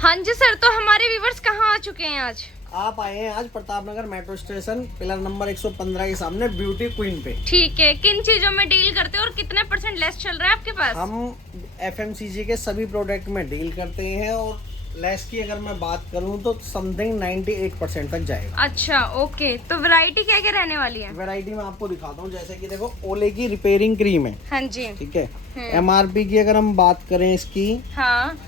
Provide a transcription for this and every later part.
हाँ जी सर, तो हमारे व्यूवर्स कहाँ आ चुके हैं आज? आप आए हैं आज Pratapnagar metro station pillar number 115 के सामने ब्यूटी क्वीन पे। ठीक है, किन चीजों में डील करते हैं और कितने % लेस चल रहा है आपके पास? हम FMCG के सभी प्रोडक्ट में डील करते हैं और लेस की अगर मैं बात करूं तो समथिंग 98% तक जाएगा। अच्छा ओके, तो वैरायटी क्या क्या रहने वाली है? वैरायटी में आपको दिखाता हूं, जैसे कि देखो ओले की रिपेयरिंग क्रीम है। हाँ जी। ठीक है। MRP की अगर हम बात करें इसकी, हाँ,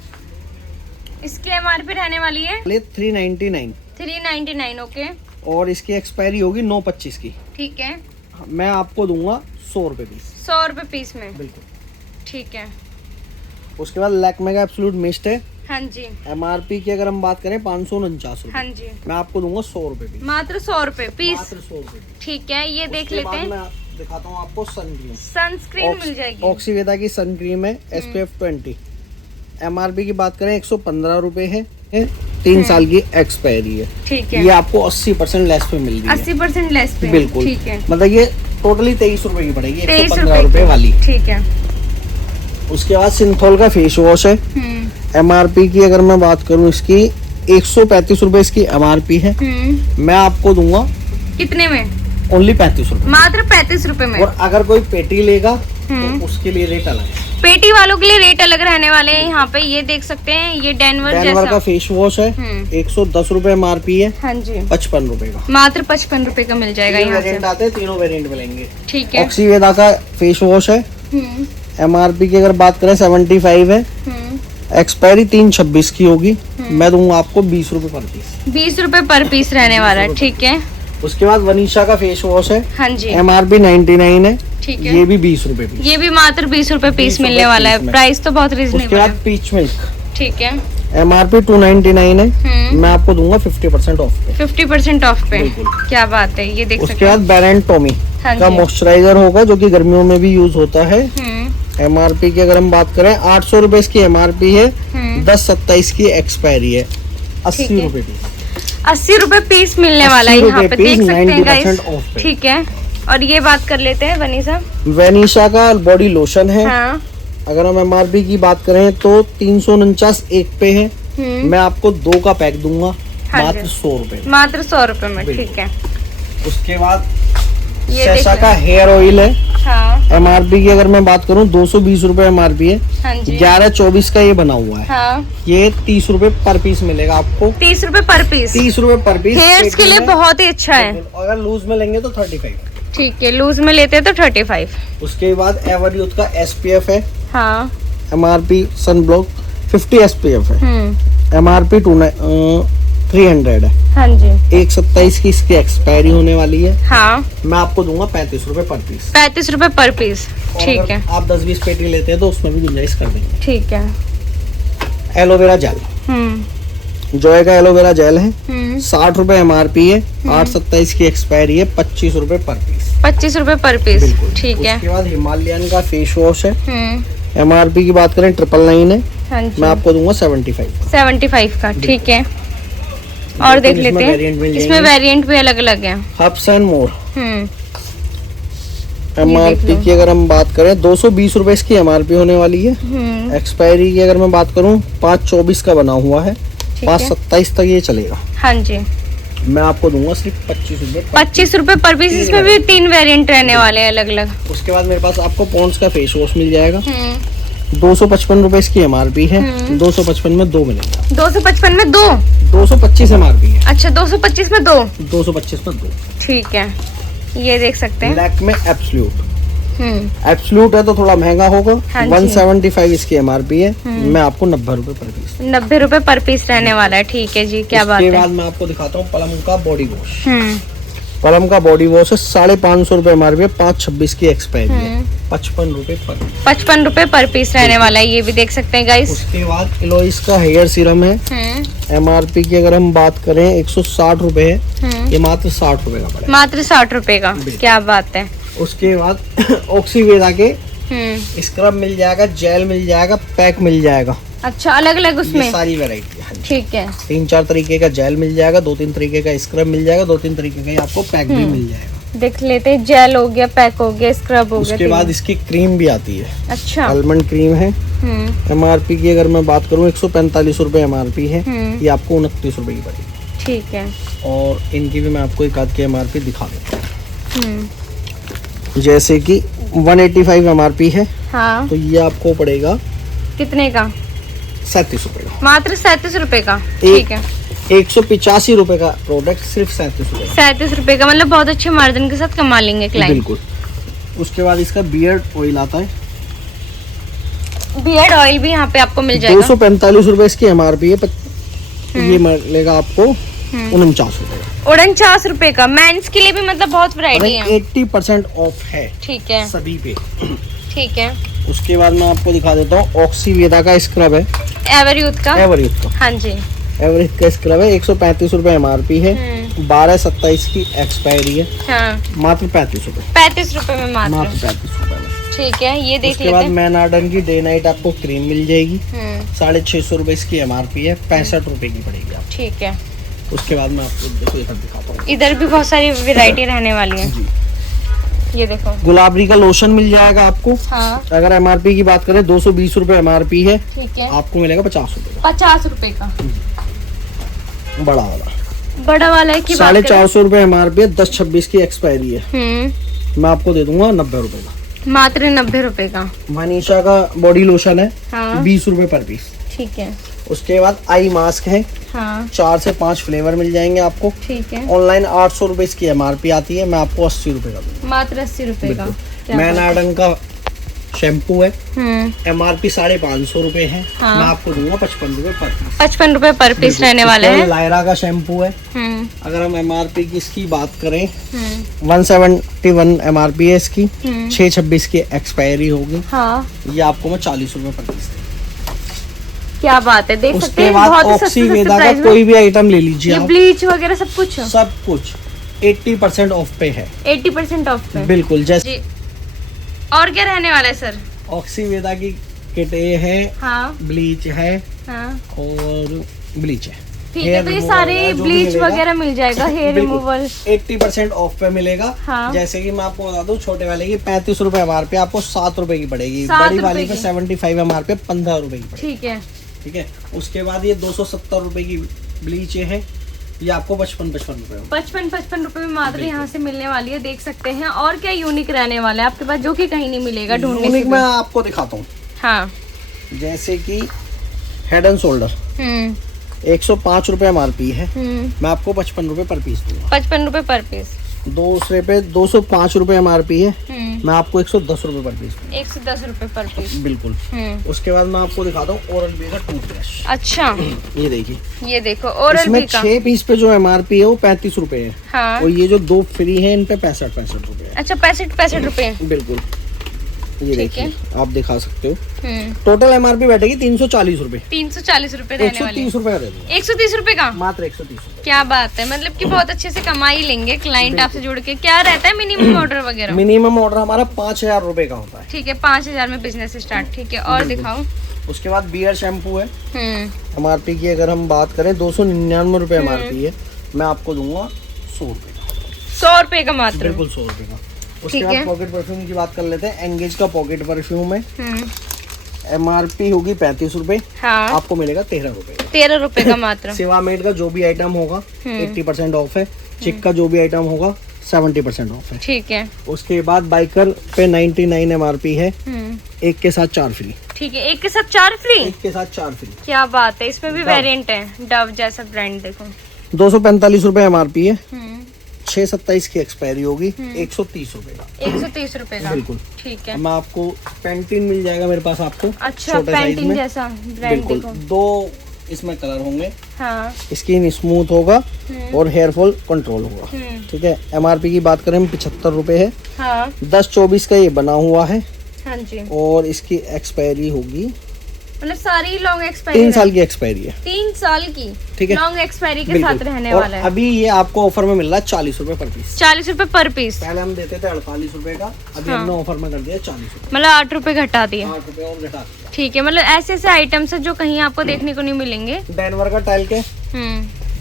इसकी MRP रहने वाली है 399 399। ओके, और इसकी एक्सपायरी होगी 9/25 की। ठीक है। मैं आपको दूंगा 100 रुपए पीस। 100 रुपए पीस में? बिल्कुल। ठीक है। उसके बाद लैक्मे का एब्सोल्यूट मिस्ट है। हाँ जी। MRP की अगर हम बात करें 549 रुपए। हाँ जी। मैं आपको दूंगा 100 रुपए पीस। मात्र 100 रुपए पीस? मात्र 100 रुपए पीस। ठीक है, ये देख लेते हैं। मैं दिखाता हूँ आपको सन क्रीम। सनस्क्रीन मिल जाएगी। ऑक्सीवेदा की सन क्रीम है SPF 20। MRP की बात करें 115 रुपए है। 3 साल की एक्सपायरी है। ठीक है। ये आपको 80% लेस पे मिल रही है। 80% लेस पे? बिल्कुल। ठीक है। मतलब ये टोटली 23 रुपए की पड़ेगी, 115 रुपए वाली। ठीक है। उसके बाद सिंथोल का फेस वॉश है। MRP की अगर मैं बात करूँ इसकी 135 रुपए इसकी MRP है। मैं आपको दूंगा कितने में? ओनली 35 रुपए। मात्र 35 रुपए में। और अगर कोई पेटी लेगा तो उसके लिए रेट अलग है। पेटी वालों के लिए रेट अलग रहने वाले हैं। यहाँ पे ये देख सकते हैं, ये डेनवर जैसा का फेस वॉश है। 110 रुपए MRP है। हाँ जी। 55 रुपए का। मात्र 55 रुपए का मिल जाएगा यहाँ से। वेरिएंट आते हैं, तीनों वेरिएंट मिलेंगे। ठीक है। ऑक्सीवेदा का फेस वॉश है। MRP की अगर बात करें 75 है। एक्सपायरी 3/26 की होगी। मैं दूंगा आपको 20 रुपए पर पीस। 20 रुपए पर पीस रहने वाला है। ठीक है। उसके बाद वनीशा का फेस वॉश है। हाँ जी। MRP 99 है। ठीक है। ये भी 20 रुपए पीस। ये भी मात्र 20 रुपए पीस मिलने वाला है। प्राइस तो बहुत उसके रीजनेबल बाद है। Peach milk. ठीक है। MRP 299 है। मैं आपको दूंगा 50% ऑफ पे। 50% ऑफ पे? बिल्कुल। क्या बात है, ये देख उसके सकते हैं। बाद बेरेंट टॉमी हाँ का जी। मॉइस्चराइजर होगा जो कि गर्मियों में भी यूज होता है। MRP की अगर हम बात करें 800 रुपए इसकी MRP है। 10/27 की एक्सपायरी है। 80 रुपए पीस। 80 रुपए पीस मिलने वाला है यहाँ पे, देख सकते हैं गाइस। 90% ऑफ पे। ठीक है। और ये बात कर लेते हैं वेनिशा का बॉडी लोशन है। हाँ। अगर हम MRP की बात करें तो 349 एक पे है। मैं आपको 2 का पैक दूंगा। हाँ मात्र 100 रुपए में। मात्र 100 रुपए में। ठीक है। उसके बाद ये सैसा देख का हेयर ऑयल है। हाँ। MRP की अगर मैं बात करूं 220 रुपए MRP है। हाँ जी। 11/24 का ये बना हुआ है। हाँ। ये 30 रुपए पर पीस मिलेगा आपको। 30 रुपए पर पीस? 30 रुपए पर पीस हेयर्स के लिए बहुत ही अच्छा है। अगर लूज में लेंगे तो 35। ठीक है, लूज में लेते हैं तो 35। उसके बाद एवर यूथ का SPF है। हाँ। MRP सन ब्लॉक 50 SPF है। MRP 300 है। हाँ जी। 1/27 की इसकी एक्सपायरी होने वाली है। हाँ। मैं आपको दूंगा 35 रुपए पर पीस। 35 रुपए पर पीस। ठीक है। आप 10-20 पेटी लेते हैं तो उसमें भी गुंजाइश कर देंगे। ठीक है। एलोवेरा जेल, जॉय का एलोवेरा जेल है। 60 रुपए MRP है। 8/27 की एक्सपायरी है। 25 रुपए पर पीस। 25 रुपए पर पीस। ठीक है। उसके बाद हिमालयन का फेस वॉश है। MRP की बात करें 999 है। हाँ जी। मैं आपको दूंगा 75 का। ठीक है। और देख लेते हैं, इसमें वेरिएंट भी अलग अलग है। Hubs and more. MRP की अगर हम बात करें 220 रुपए इसकी MRP होने वाली है। एक्सपायरी की अगर मैं बात करूं 5/24 का बना हुआ है। 5/27 तक ये चलेगा। हाँ जी। मैं आपको दूंगा सिर्फ 25 रुपए। 25 रुपए पर पीस। इसमें भी 3 वेरिएंट रहने वाले हैं अलग अलग। उसके बाद मेरे पास आपको पॉन्ड्स का फेस वॉश मिल जाएगा। 255 रुपए इसकी MRP है। 255 में 2 मिलेगा। 255 में 2? 225 MRP है। अच्छा, 225 में 2? 225 में 2। ठीक है, ये देख सकते हैं। लैक्मे एब्सोल्यूट है तो थोड़ा महंगा होगा। हाँ 175 इसकी MRP है। मैं आपको 90 रुपए पर पीस। 90 रुपए पर पीस रहने वाला है। ठीक है जी, क्या बात है। उसके बाद मैं आपको दिखाता हूँ प्लम का बॉडी वॉश। प्लम का बॉडी वॉश है 550 रुपए MRP है। 5/26 की एक्सपायरी है। 55 रुपए पर। 55 रुपए पर पीस रहने वाला है। ये भी देख सकते हैं गाइस। उसके बाद इलोइस का हेयर सीरम है। MRP की अगर हम बात करें 160 रुपए है। ये मात्र 60 रुपए का पड़ेगा। मात्र 60 रुपए का। क्या बात है। उसके बाद ऑक्सीवेदा के स्क्रब मिल जाएगा, जेल मिल जाएगा, पैक मिल जाएगा। अच्छा, अलग अलग उसमें सारी वैरायटी है। ठीक है। 3-4 तरीके का जेल मिल जाएगा, 2-3 तरीके का स्क्रब मिल जाएगा, 2-3 तरीके का आपको पैक भी मिल जाएगा। देख लेते हैं। जेल हो गया, पैक हो गया, स्क्रब हो गया। उसके बाद इसकी क्रीम भी आती है। अच्छा। आलमंड क्रीम है। MRP की अगर मैं बात करूँ 145 रुपए MRP है। ये आपको 29 रुपए की पड़ेगी। ठीक है। और इनकी भी मैं आपको एक आध की MRP दिखा देता हूँ। जैसे कि 185 MRP है। हाँ। तो ये आपको पड़ेगा कितने का? 37 रुपए का। मात्र 37 रुपए का। ठीक है। 185 रुपए का प्रोडक्ट सिर्फ 37 रुपए। 37 रुपए का, मतलब बहुत अच्छे मार्जिन के साथ कमा लेंगे क्लाइंट। बिल्कुल। उसके बाद इसका बियर्ड ऑयल आता है। बियर्ड ऑयल भी यहाँ पे आपको मिल जाएगा। 245 रुपए इसकी MRP है। ये मिलेगा आपको 49 रुपए का। 49 रुपए का। मेंस के लिए भी मतलब बहुत वैरायटी है। 80% ऑफ है। ठीक है। सभी पे। ठीक है। उसके बाद मैं आपको दिखा देता हूँ ऑक्सीवेदा का स्क्रब है। एवरयूथ का। एवरयूथ का। हाँ जी। एवरेज का स्क्रब है। 135 रुपए MRP है। 12/27 की एक्सपायरी है। हाँ। मात्र 35 रुपए। 35 रुपए में मात्र। 35 रुपए में। ठीक है, ये देख उसके लेते बाद हैं। मैनार्डन की डे नाइट आपको क्रीम मिल जाएगी। 650 रुपए इसकी MRP है। 65 रुपए की पड़ेगी आप। ठीक है। उसके बाद मैं आपको देखो इधर दिखाता हूँ। इधर भी बहुत सारी वैरायटी रहने वाली है। ये देखो, गुलाबरी का लोशन मिल जाएगा आपको। हाँ। अगर MRP की बात करें 220 रुपए MRP है। ठीक है। आपको मिलेगा 50 रुपए का। 50 रुपए का बड़ा वाला। बड़ा वाला है की 450 रुपए MRP है। 10/26 की एक्सपायरी है। मैं आपको दे दूंगा 90 रुपए का। मात्र 90 रुपए का। मनीषा का बॉडी लोशन है। हाँ। 20 रुपए पर पीस। ठीक है। उसके बाद आई मास्क है। हाँ। 4 से 5 फ्लेवर मिल जाएंगे आपको। ठीक है। ऑनलाइन 800 रुपए इसकी MRP आती है। मैं आपको 80 रुपए का दूंगा। मात्र 80 रुपए का। मैनार्डन का शैम्पू है। MRP 550 रुपए है। हाँ। मैं आपको दूंगा 55 रुपए पर पीस। 55 रुपए पर पीस रहने वाले हैं। लायरा का शैम्पू है। अगर हम MRP की इसकी बात करें 171 MRP है इसकी। 6/26 की एक्सपायरी होगी। हाँ। ये आपको मैं 40 रुपए पर पीस। क्या बात है, देख सकते उसके हैं। बाद बहुत ही सस्ते ऑक्सीवेदा का प्राइस में। कोई भी आइटम ले लीजिए ये आप। ब्लीच वगैरह सब कुछ 80% ऑफ पे है। 80% ऑफ पे। बिल्कुल। जैसे जी। और क्या रहने वाला है सर? ऑक्सीवेदा की किट ये है। हाँ। ब्लीच है। हाँ। और ब्लीच है। ठीक है, तो ये सारे ब्लीच वगैरह मिल जाएगा। हेयर रिमूवल 80% ऑफ पे मिलेगा। हाँ। जैसे कि मैं आपको बता दूं, छोटे वाले की 35 रुपए MRP आपको 7 रुपए की पड़ेगी। 7 बड़ी रुपए वाली पे की। 75 MRP 15 रुपए की पड़ेगी। ठीक है। ठीक है। उसके बाद ये 270 रुपए की ब्लीच है। ये आपको 55 रुपए में। 55 रुपए में मात्र यहाँ से मिलने वाली है। देख सकते हैं। और क्या यूनिक रहने वाला है आपके पास, जो कि कहीं नहीं मिलेगा ढूंढने से यूनिक भी। मैं आपको दिखाता हूँ। हाँ। जैसे कि हेड एंड शोल्डर 105 रुपए MRP है। मैं आपको 55 रुपए पर पीस दूंगा। 55 रुपए पर पीस। दूसरे पे 205 रुपए MRP है। मैं आपको 110 रुपए पर पीस दूंगा। 110 रुपए पर पीस। बिल्कुल। उसके बाद मैं आपको दिखाता हूँ ओरल बी का टूथब्रश। अच्छा। ये देखिए। ये देखो, ओरल इसमें बी का 6 पीस पे जो MRP है वो 35 रुपए है। हाँ। और ये जो 2 फ्री है इन पे 65 रुपए है। अच्छा, 65 रुपए। बिल्कुल। ये देखिए, आप दिखा सकते हो। हम्म। टोटल MRP बैठेगी 340 रुपए। 340 रुपए रहने वाले 130 रुपए का दे दूंगा। 130 रुपए का। मात्र 130 रुपए। क्या बात है, मतलब कि बहुत अच्छे से कमा ही लेंगे क्लाइंट आपसे जुड़ के। क्या रहता है मिनिमम ऑर्डर वगैरह? मिनिमम ऑर्डर हमारा 5000 रुपए का होता है। ठीक है, 5000 में बिजनेस स्टार्ट। ठीक है, और दिखाओ। उसके बाद बियर शैम्पू है। MRP की अगर हम बात करें 299 रुपए MRP है। मैं आपको दूंगा 100 रुपए का। 100 रुपए का मात्र। बिल्कुल 100 रुपए का। उसके ठीक बाद है। पॉकेट परफ्यूम की बात कर लेते हैं। एंगेज का पॉकेट परफ्यूम है। MRP होगी 35 रुपए। हाँ। आपको मिलेगा 13 रुपए का। 13 रुपए का मात्र। सेवामेड का जो भी आइटम होगा 80% ऑफ है। चिक का जो भी आइटम होगा 70% ऑफ है। ठीक है। उसके बाद बाइकर पे 99 MRP है। एक के साथ 4 फ्री। ठीक है, एक के साथ 4 फ्री। एक के साथ 4 फ्री। क्या बात है, इसमें भी वेरिएंट है। डव जैसा ब्रांड देखो। 245 रुपए MRP है। 6/27 की एक्सपायरी होगी। 130 रुपए का। 130 रुपए का। बिल्कुल। ठीक है। मैं आपको पैंटीन मिल जाएगा मेरे पास आपको। अच्छा, छोटे साइज पैंटीन में। जैसा ब्रांड बिल्कुल। देखो। 2 इसमें कलर होंगे। हाँ। स्किन स्मूथ होगा और हेयर फॉल कंट्रोल होगा। ठीक है। MRP की बात करें 75 रुपए है। हाँ। 10/24 का ये बना हुआ है। हाँ जी। और इसकी एक्सपायरी होगी मतलब सारी लॉन्ग एक्सपायरी 3 साल की एक्सपायरी है। 3 साल की। ठीक है। लॉन्ग एक्सपायरी के बिल्कुल। साथ रहने और वाला है। अभी ये आपको ऑफर में मिल रहा है 40 रुपए पर पीस। 40 रुपए पर पीस। पहले हम देते थे 48 रुपए का। अभी हाँ। हमने ऑफर में कर दिया 40 रुपए। मतलब 8 रुपए घटा दिए। 8 रुपए और घटा दिया। ठीक है, मतलब ऐसे ऐसे आइटम्स है जो कहीं आपको देखने को नहीं मिलेंगे। डेनवर का टाइल के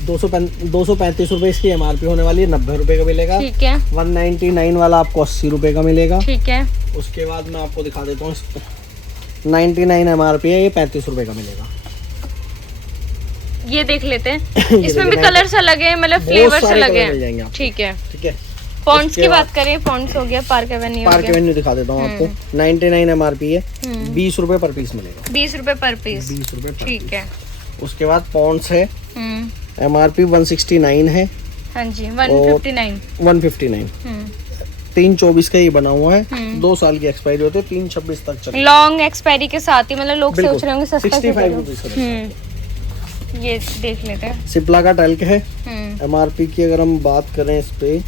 235 रुपए इसकी MRP होने वाली है, 90 रुपए का मिलेगा। ठीक है। 199 वाला आपको 80 रुपए का मिलेगा। ठीक है। उसके बाद मैं आपको दिखा देता हूँ, 99 MRP है, ये 35 रुपए का मिलेगा। ये देख लेते हैं इसमें भी कलर्स अलग है, मतलब फ्लेवर्स अलग है। ठीक है। ठीक है। फॉन्ट्स की बात करें, फॉन्ट्स हो गया, पार्क एवेन्यू हो पार्क गया। एवेन्यू दिखा देता हूँ आपको। 99 MRP है, 20 रुपए पर पीस मिलेगा। 20 रुपए पर पीस। 20 रुपए पर ठीक है। उसके बाद पॉन्ड्स है, MRP 169 है। हाँ जी, 159। 159। 3/24 का ये बना हुआ है, 2 साल की एक्सपायरी होती है, 3/26 तक चलेगा। लॉन्ग एक्सपायरी के साथ ही, मतलब लोग सोच रहे होंगे सस्ता 65 रुपीज। ये देख लेते हैं। सिप्ला का टैल्क है, MRP की अगर हम बात करें इस पे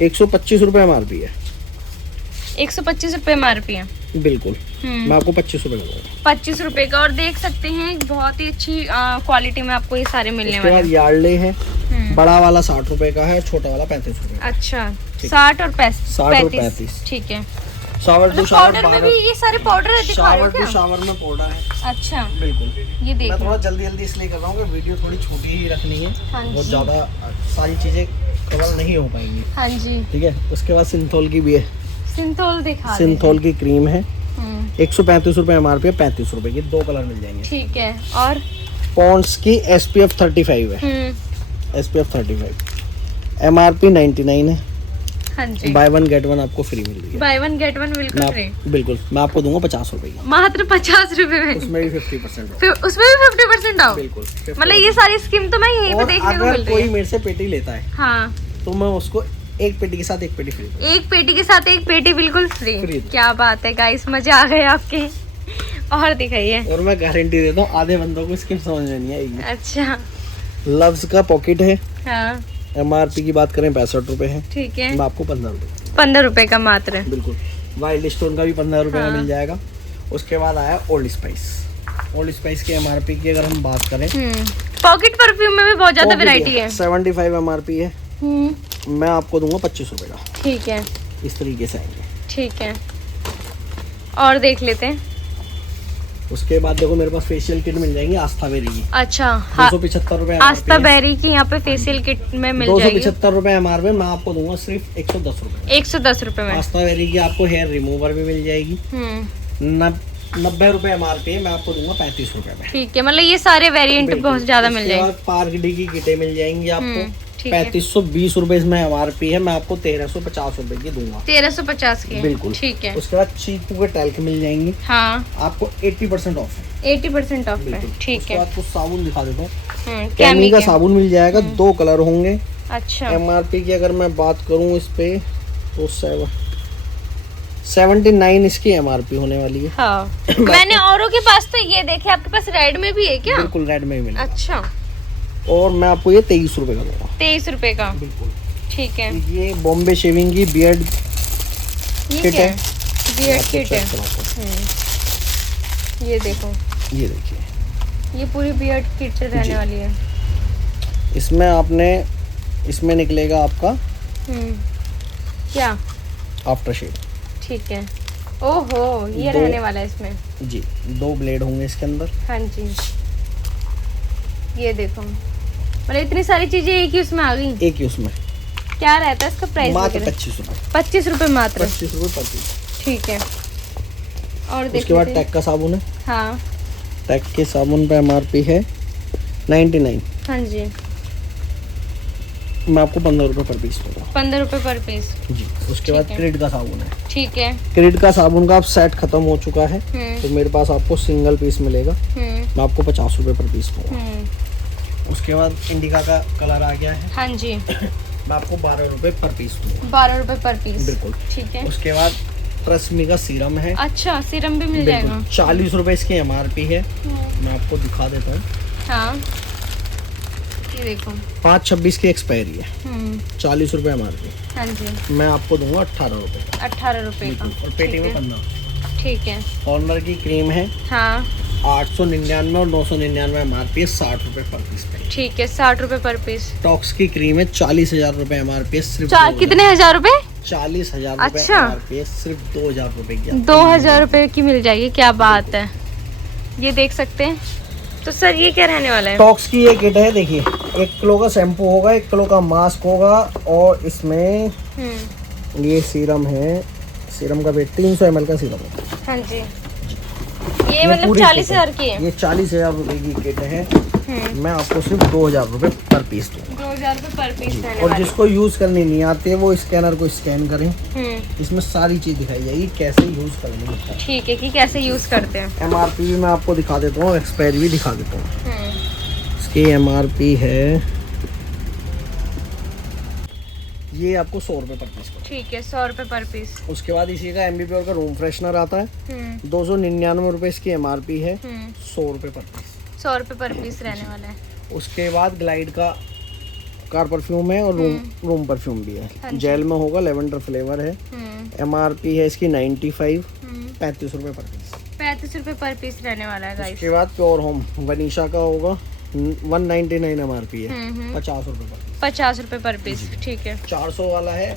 125 रुपए MRP है। 125 रुपए MRP है। बिल्कुल। मैं आपको 25 रुपए का दूंगा। 25 रुपए का। और देख सकते हैं बहुत ही अच्छी क्वालिटी में आपको ये सारे मिलने वाले हैं। यार्डले है, बड़ा वाला 60 रुपए का है, छोटा वाला 35 रुपए का। अच्छा, 60 और 35। ठीक है। शावर टू पाउडर में भी ये सारे पाउडर है, दिखा रहे हो क्या? शावर में पाउडर है। अच्छा, बिल्कुल। ये देख। मैं थोड़ा जल्दी इसलिए कर रहा हूँ कि वीडियो थोड़ी छोटी ही रखनी है, हाँ बहुत जी। ज्यादा सारी चीजें कवर नहीं हो पाएंगी। हाँ जी। ठीक है। उसके बाद सिंथोल की भी है, सिंथोल दिखा। सिंथोल की क्रीम है, 135 रुपए MRP है, 35 रुपए की 2 कलर मिल जाएंगे। ठीक है। और पॉन्ड्स की SPF 35 है, SPF 35, MRP 99 है। हाँ जी। बाय 1 गेट 1 आपको फ्री मिल रही है। बाय 1 गेट 1 बिल्कुल फ्री। बिल्कुल। मैं आपको दूंगा 50 रुपए की, मात्र 50 रुपए में। उसमें भी 50% ऑफ। उसमें भी 50% ऑफ। बिल्कुल। मतलब ये सारी स्कीम तो मैं यहीं पे देखने को मिल अगर रही कोई है। मेरे से पेटी लेता है, हाँ, तो मैं उसको एक पेटी के साथ एक पेटी फ्री। एक पेटी के साथ एक पेटी बिल्कुल फ्री। क्या बात है गाइस, मजे आ गए आपके। और दिखाइए। और मैं गारंटी देता हूँ आधे बंदों को स्कीम समझ में नहीं आएगी। अच्छा। लव्स का पॉकेट है, हाँ। MRP की बात करें 65 रुपए है, ठीक है। मैं आपको 15 रुपए। 15 रुपए का मात्र। बिल्कुल। वाइल्ड स्टोन का भी 15 रुपए का मिल जाएगा। उसके बाद आया ओल्ड स्पाइस। ओल्ड स्पाइस की MRP की अगर हम बात करें, पॉकेट परफ्यूम में भी बहुत ज्यादा वैरायटी है। 75 MRP है, मैं आपको दूंगा 25 रुपए का। ठीक है। इस तरीके से आएंगे। ठीक है। और देख लेते हैं। उसके बाद देखो मेरे पास फेशियल किट मिल जाएंगी आस्था बेरी की। अच्छा। हाँ, 275 रुपए आस्था बेरी की यहाँ पे फेशियल किट में मिल जाएगी। 275 रुपए MRP, मैं आपको दूंगा सिर्फ 110 रुपए। 110 रुपए में आस्था बेरी की आपको हेयर रिमूवर भी मिल जाएगी। 90 रुपए MRP है, मैं आपको दूंगा 35 रुपए में। ठीक है। मतलब ये सारे वेरिएंट बहुत ज्यादा मिल जाएंगे। पार्क डी की किटें मिल जाएंगी आपको 3520 रुपए इसमें MRP है, मैं आपको 1350 रुपए की दूंगा। 1350 की। बिल्कुल। ठीक है। उसके बाद चीकू के टैल्क मिल जाएंगे। हाँ, आपको 80% ऑफ है। 80% ऑफ है। ठीक उसके है। बाद कुछ साबुन दिखा देता हूँ। कैमी का साबुन मिल जाएगा, 2 कलर होंगे। अच्छा। MRP की अगर मैं बात करूँ इस पे तो 79 इसकी MRP होने वाली है। हाँ। मैंने औरों के पास तो ये देखे, आपके पास रेड में भी है क्या? बिल्कुल, रेड में ही मिलेगा। अच्छा। और मैं आपको ये 23 रुपए का दूंगा। 23 रुपए का। बिल्कुल। ठीक है। ये बॉम्बे शेविंग की बियर्ड किट है। बियर्ड किट है। ये देखो, ये देखिए, ये पूरी बियर्ड किट रहने वाली है। इसमें निकलेगा आपका क्या? After shave. ठीक है। ओहो, ये रहने वाला है इसमें। जी, 2 ब्लेड होंगे इसके अंदर। हाँ जी। ये देखो, मतलब इतनी सारी चीजें एक ही उसमें आ गई। एक ही उसमें। क्या रहता है इसका प्राइस? मात्र 25 रुपए। 25 रुपए मात्र। 25 रुपए पर पीस। ठीक है। और उसके बाद टैग का साबुन है। हाँ। टैग के साबुन पे MRP है 99। हाँ जी। मैं आपको 15 रुपए पर पीस दूंगा। 15 रुपए पर पीस। जी। उसके बाद क्रिड का साबुन है। ठीक है। क्रिड का साबुन का अब सेट खत्म हो चुका है, तो मेरे पास आपको सिंगल पीस मिलेगा। मैं आपको 50 रुपए पर पीस दूंगा। उसके बाद इंडिका का कलर आ गया है। हाँ जी। मैं आपको 12 रुपए पर पीस दूंगा। 12 रुपए पर पीस। बिल्कुल। ठीक है। उसके बाद ट्रेस्मी का सीरम है। अच्छा, सीरम भी मिल जाएगा। 40 रुपए इसकी MRP है, मैं आपको दिखा देता हूँ। हाँ, ये देखो, 5/26 की एक्सपायरी है। 40 रुपए MRP। हाँ जी। मैं आपको दूंगा 18 रुपए। 18 रुपए का। और पेटी में 15। ठीक है। हॉर्नर की क्रीम है। हाँ। 899 और 999 MRP है, 60 रुपए पर पीस पे। ठीक है, 60 रुपए पर पीस। टॉक्स की क्रीम है, 40,000 रुपए MRP है, सिर्फ कितने हजार रुपए? 40,000 रुपए अच्छा। MRP है, सिर्फ 2,000 रुपए की। 2000 रुपए की मिल जाएगी। क्या बात है, ये देख सकते हैं। तो सर ये क्या रहने वाला है? टॉक्स की ये किट है, देखिए 1 किलो का शैम्पू होगा, 1 किलो का मास्क होगा, और इसमें ये सीरम है, सीरम का वेट 300 ml का सीरम होगा। हाँ जी, ये मतलब 40,000 की है। ये 40,000 रुपए की किट है। मैं आपको सिर्फ 2,000 रुपए पर पीस दूंगा। 2,000 रुपए पर पीस रहने और वाली। जिसको यूज करनी नहीं आती है वो स्कैनर को स्कैन करें, इसमें सारी चीज दिखाई जाएगी कैसे यूज करनी है। ठीक है कि कैसे यूज करते हैं। MRP भी मैं आपको दिखा देता हूँ, एक्सपायरी भी दिखा देता हूँ। इसकी MRP है, ये आपको 100 रुपए पर पीस पड़ेगा। ठीक है, 100 रुपए पर पीस। उसके बाद इसी का एम्बीप्योर का रूम फ्रेशनर आता है, 299 रुपए इसकी MRP है, 100 रुपए पर पीस। 100 रुपए पर पीस रहने वाला है। उसके बाद ग्लाइड का कार परफ्यूम है, और रूम परफ्यूम भी है, जेल में होगा, लेवेंडर फ्लेवर है। MRP है इसकी 95, 35 रुपए पर पीस। 35 रुपए पर पीस रहने वाला है गाइस। उसके बाद प्योर होम वनीशा का होगा, 199 MRP है, 50 रुपए पर पीस। 50 रुपए पर पीस, ठीक है। 400 वाला है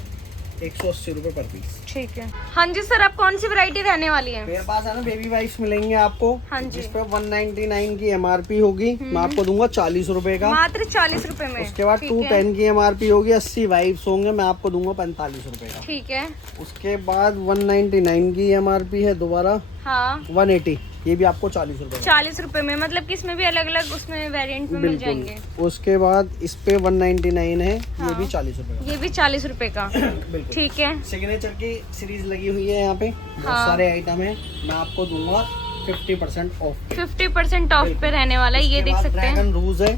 180 रुपए पर पीस। ठीक है। हाँ जी सर, आप कौन सी वैरायटी रहने वाली है? मेरे पास है ना बेबी वाइप्स मिलेंगे आपको, हाँ जी। जिस पे 199 की MRP होगी, मैं आपको दूंगा 40 रुपए का, मात्र 40 रुपए में। उसके बाद ठीक है। 210 की MRP होगी, 80 वाइप्स होंगे, मैं आपको दूंगा 45 रुपए का। ठीक है। उसके बाद 199 की MRP है, दोबारा हाँ 180, ये भी आपको 40 रुपए का। 40 रुपए में, मतलब कि इसमें भी अलग अलग उसमें वेरिएंट में मिल जाएंगे। उसके बाद इस पे 199 है, ये भी 40 रुपए का। ये भी 40 रुपए का। बिल्कुल ठीक है। सिग्नेचर की सीरीज लगी हुई है यहाँ पे, बहुत सारे आइटम है, मैं आपको दूंगा 50% ऑफ। 50% ऑफ पे रहने वाला है, ये देख सकते हैं। ड्रैगन रूज है,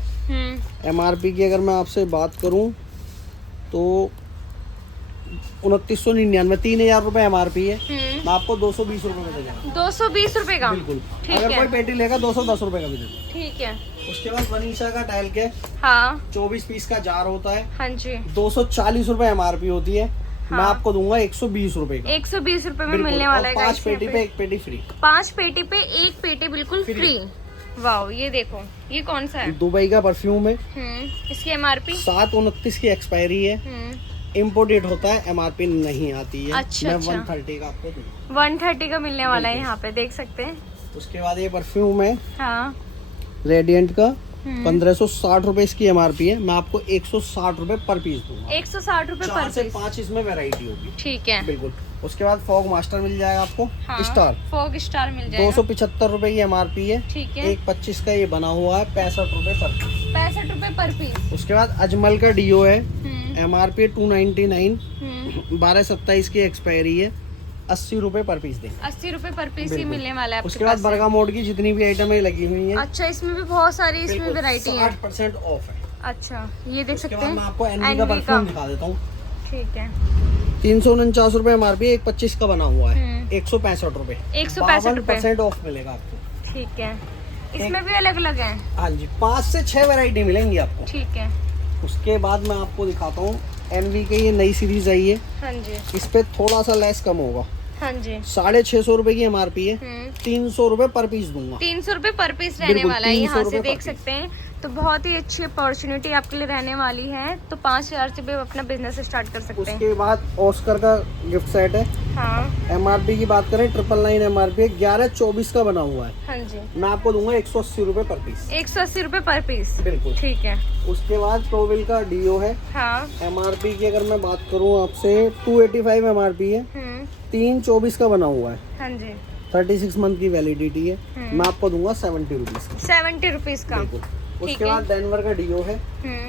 MRP की अगर मैं आपसे बात करूं तो 2999, 3,000 रुपए MRP है, मैं आपको 220 रुपए में दे दूंगा। 220 रुपए का। बिल्कुल, ठीक अगर है। कोई पेटी लेगा 210 रुपए का भी दे दूंगा। ठीक है। उसके बाद वनीशा का टाइल के हाँ 24 पीस का जार होता है, हाँ जी, 240 रुपए MRP होती है, मैं आपको दूंगा 120 रुपए का। 120 रुपए में बिल्कुल, मिलने वाला है 5 गाइस पेटी यहाँ पे 1 पेटी फ्री। 5 पेटी पे 1 पेटी बिल्कुल फ्री। वाओ, ये देखो, ये कौन सा है? दुबई का परफ्यूम है, इसकी MRP 7/29 की एक्सपायरी है, इम्पोर्टेड होता है, MRP नहीं आती है। अच्छा, मैं अच्छा। 130 का आपको दूंगा। 130 का मिलने वाला है, यहाँ पे देख सकते हैं। उसके बाद ये परफ्यूम है हाँ रेडिएंट का, 1560 रुपए इसकी MRP है, मैं आपको 160 रुपए पर पीस दूंगा। 160 रुपए 4 पर से पीस। 5 इसमें वैरायटी होगी। ठीक है। बिल्कुल। उसके बाद फॉग मास्टर मिल जाएगा आपको, हाँ, स्टार, फॉग स्टार मिल जाएगा। 275 रुपए की MRP है, ठीक है। 125 का ये बना हुआ है, 65 रुपए पर पीस। 65 रुपए पर पीस। उसके बाद अजमल का डीओ है, MRP 299, 12/27 की एक्सपायरी है, 80 रुपए पर पीस देंगे। 80 रुपए पर पीस ही मिलने वाला है उसके आपके बाद पास। बर्गामोट की जितनी भी आइटम लगी हुई है, अच्छा, इसमें भी बहुत सारी इसमें वैरायटी है। 60% ऑफ है। अच्छा, ये देख उसके सकते बाद हैं। मैं आपको एनवी का एनवी परफ्यूम दिखा देता हूँ, ठीक है। 349 रुपए MRP, 125 का बना हुआ है, 165 रुपए, 165 रुपए। 52% ऑफ मिलेगा आपको। ठीक है। इसमें भी अलग अलग है। हाँ जी, 5 से 6 वैरायटी मिलेंगी आपको। ठीक है। उसके बाद मैं आपको दिखाता हूँ एनवी की ये नई सीरीज आई है, हाँ जी, इस पे थोड़ा सा लेस कम होगा, हाँ जी। 650 रुपए की MRP है, 300 रुपए पर पीस दूंगा। 300 रुपए पर पीस रहने बिल्कुल, वाला है, 300 यहाँ से रुपए देख पर सकते हैं। तो बहुत ही अच्छी अपॉर्चुनिटी आपके लिए रहने वाली है। तो 5,000 से भी अपना बिजनेस स्टार्ट कर सकते हैं। उसके बाद ऑस्कर का गिफ्ट सेट है, हाँ MRP की बात करें 999 MRP है, 11/24 का बना हुआ है, हाँ जी, मैं आपको दूंगा 180 रुपए पर पीस। 180 रुपए पर पीस। बिल्कुल। ठीक है। उसके बाद प्रोविल का डीओ है, हाँ MRP की अगर मैं बात करूँ आपसे 285 MRP है, 3/24 का बना हुआ है, हाँ जी, 36 मंथ की वैलिडिटी है, मैं आपको दूंगा 70 रुपीज का। 70 रुपीज का। बिल्कुल। ठीक उसके है। बाद डेनवर का डीओ है,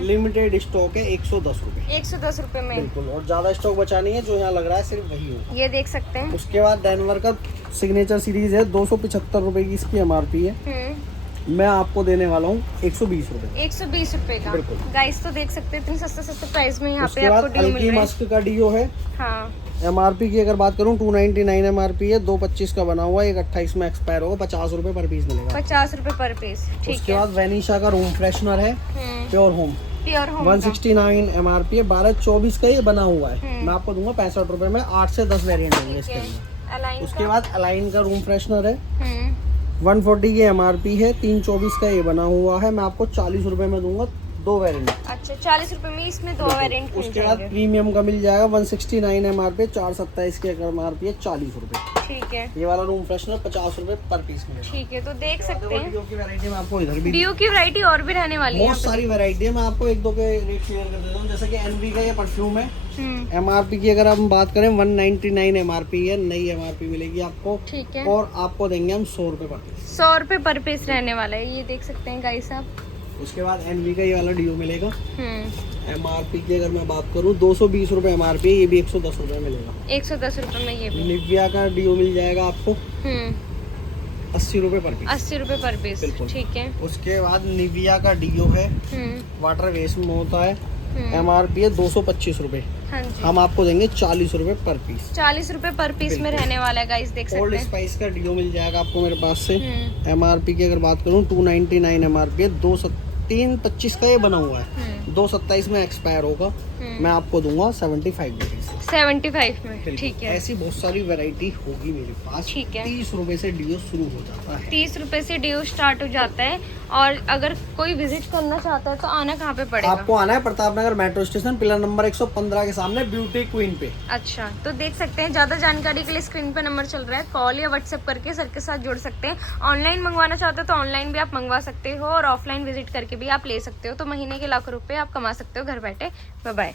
लिमिटेड स्टॉक है, 110 रुपए। 110 रुपए में। बिल्कुल, और ज्यादा स्टॉक बचा नहीं है, जो यहाँ लग रहा है सिर्फ वही होगा। ये देख सकते हैं। उसके बाद डेनवर का सिग्नेचर सीरीज है, 275 रुपए की इसकी MRP है, मैं आपको देने वाला हूँ 120 रुपए। 120 रुपए का। बिल्कुल। गाइस तो देख सकते हैं, इतनी सस्ते प्राइस में यहाँ पे उसके बाद आपको डील मिल अल्की रहा है। मस्क का डीओ है, हाँ MRP की अगर बात करूँ 299 MRP है, 2/25 का बना हुआ है, 1/28 में एक्सपायर होगा, 50 रुपए पर पीस मिलेगा। 50 रुपए पर पीस। ठीक उसके है। बाद वेनिशा का रूम फ्रेशनर है, pure home, pure home 169 MRP है, 12/24 का ये बना हुआ है, मैं आपको दूंगा 65 रुपए में, 8 से 10 वेरिएंट होंगे इसके अंदर। अलाइन उसके बाद अलाइन का रूम फ्रेशनर है, 140 की MRP है, 3/24 का ये बना हुआ है, मैं आपको 40 रुपए में दूंगा दो वेरिएंट। अच्छा 40 रुपए में इसमें दो वेरिएंट मिल उसके बाद जाएंगे। प्रीमियम का मिल जाएगा 169 MRP, 427 की MRP है, 40 रुपए। ठीक है। ये वाला रूम फ्रेशनर 50 रुपए पर पीस मिलेगा। ठीक है, तो देख सकते हैं डीओ की वैरायटी में आपको इधर भी डीओ की वैरायटी और भी रहने वाली है बहुत सारी वैरायटी है। मैं आपको एक दो के रेट शेयर कर देता हूँ। जैसे कि एनवी का ये परफ्यूम है, हम्म, MRP की अगर हम बात करें 199 MRP है, नई MRP मिलेगी आपको। ठीक है। और आपको देंगे हम 100 रुपए पर पीस। 100 रुपए पर पीस रहने वाला है, ये देख सकते हैं गाइस आप। उसके बाद एनवी का ये वाला डीओ मिलेगा। हम्म, MRP की अगर मैं बात करूँ 220 रुपए MRP, ये भी 110 रुपए मिलेगा। 110 रुपए में ये भी। निविया का डीओ मिल जाएगा आपको 80 रुपए पर पीस। 80 रुपए पर पीस। बिल्कुल। ठीक है। उसके बाद निविया का डीओ है, वाटर वेस्ट में होता है, MRP है 225 रुपए। हाँ जी, हम आपको देंगे 40 रुपए पर पीस। 40 रुपए पर पीस में रहने वाला है गाइस, देख ओल्ड सकते हैं। स्पाइस का डीओ मिल जाएगा आपको मेरे पास से। हम्म, MRP की अगर बात करूँ 299 MRP है, 325 का ये बना हुआ है, 227 में एक्सपायर होगा। मैं आपको दूंगा 75 रुपीज। 75 में। ठीक है। ऐसी बहुत सारी वैरायटी होगी मेरे पास। ठीक है। 30 रुपए से डीओ शुरू हो जाता है। 30 रुपए से ड्यू स्टार्ट हो जाता है। और अगर कोई विजिट करना चाहता है तो आना कहाँ पे पड़ेगा? आपको आना है Pratap Nagar metro station, pillar number 115 के सामने, ब्यूटी क्वीन पे। अच्छा, तो देख सकते हैं। ज़्यादा जानकारी के लिए स्क्रीन पे नंबर चल रहा है, कॉल या व्हाट्सएप करके सर के साथ जुड़ सकते हैं। ऑनलाइन मंगवाना चाहते हो तो ऑनलाइन भी आप मंगवा सकते हो और ऑफलाइन विजिट करके भी आप ले सकते हो। तो महीने के लाखों रुपए आप कमा सकते हो घर बैठे। Bye bye.